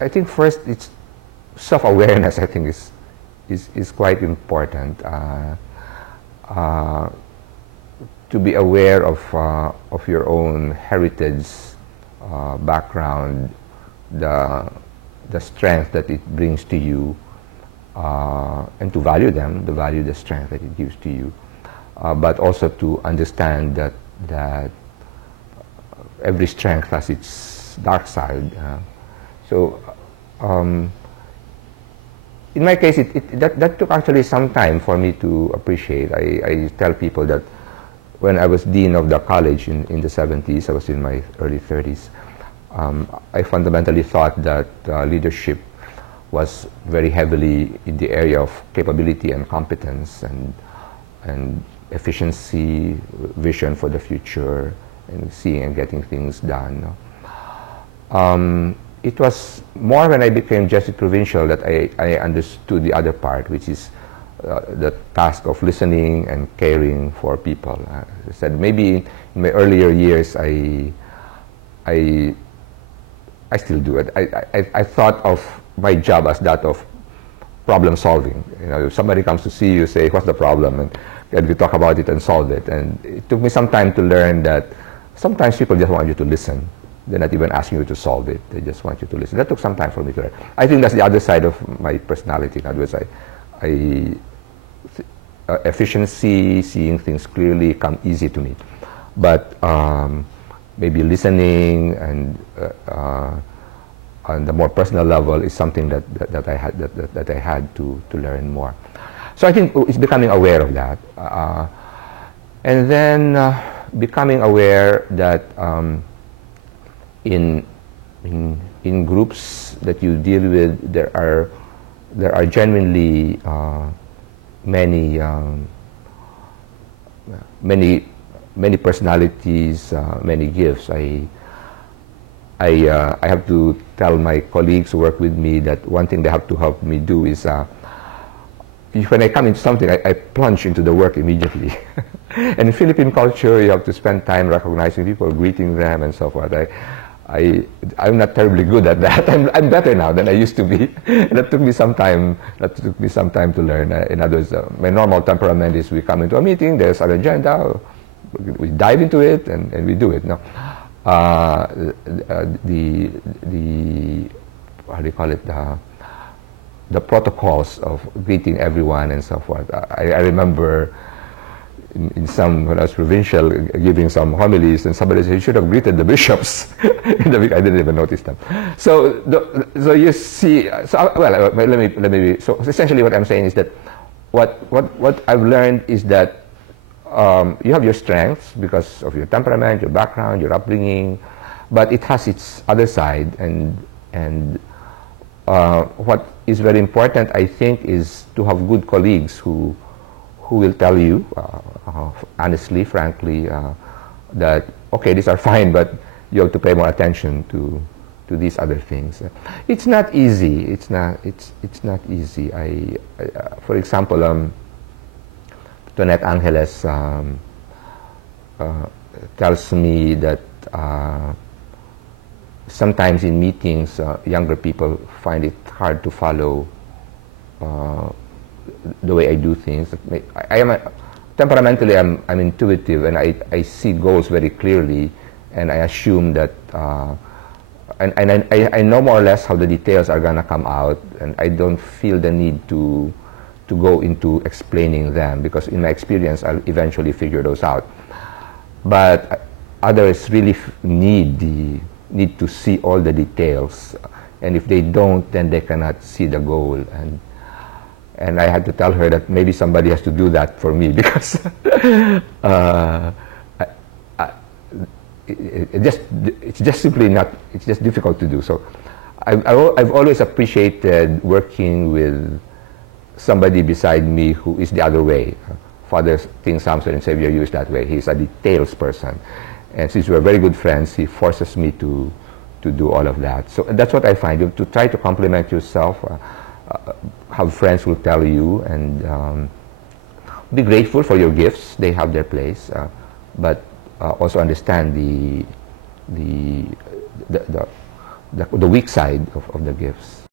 I think first it's self-awareness. I think is quite important. To be aware of your own heritage, background, the strength that it brings to you, and to value them, to value the strength that it gives to you, but also to understand that every strength has its dark side. So in my case, that took actually some time for me to appreciate. I tell people that when I was dean of the college in the 70s, I was in my early 30s, I fundamentally thought that leadership was very heavily in the area of capability and competence and efficiency, vision for the future, and seeing and getting things done. It was more when I became Jesuit Provincial that I understood the other part, which is the task of listening and caring for people. I said maybe in my earlier years I still do it. I thought of my job as that of problem solving. You know, if somebody comes to see you, say, what's the problem? And we talk about it and solve it. And it took me some time to learn that sometimes people just want you to listen. They're not even asking you to solve it. They just want you to listen. That took some time for me to learn. I think that's the other side of my personality. In other words, efficiency, seeing things clearly come easy to me. But maybe listening and on the more personal level is something that I had to learn more. So I think it's becoming aware of that, and then becoming aware that in groups that you deal with, there are genuinely many personalities, many gifts. I have to tell my colleagues who work with me that one thing they have to help me do is when I come into something, I plunge into the work immediately. And in Philippine culture, you have to spend time recognizing people, greeting them, and so forth. I'm not terribly good at that. I'm better now than I used to be. That took me some time. That took me some time to learn. In other words, my normal temperament is we come into a meeting, there's an agenda, we dive into it, and we do it. No, the how do you call it? The protocols of greeting everyone and so forth. I remember in some, when I was provincial, giving some homilies, and somebody said, you should have greeted the bishops. I didn't even notice them. So you see, well, let me, so essentially what I'm saying is that what I've learned is that you have your strengths because of your temperament, your background, your upbringing, but it has its other side, and what is very important, I think, is to have good colleagues who will tell you honestly, frankly, that okay, these are fine, but you have to pay more attention to these other things. It's not easy. It's not easy. For example, Toinette Angeles tells me that sometimes in meetings, younger people find it hard to follow the way I do things. Temperamentally, I'm intuitive, and I see goals very clearly, and I assume that, and I know more or less how the details are gonna come out, and I don't feel the need to go into explaining them, because in my experience, I'll eventually figure those out. But others really need to see all the details, and if they don't, then they cannot see the goal. And I had to tell her that maybe somebody has to do that for me, because it's just simply not, it's just difficult to do. So I've always appreciated working with somebody beside me who is the other way. Father King Samson and Xavier Yu is that way. He's a details person. And since we're very good friends, he forces me to do all of that. So that's what I find. You have to try to complement yourself, have friends who tell you, and be grateful for your gifts. They have their place. But also understand the the weak side of the gifts.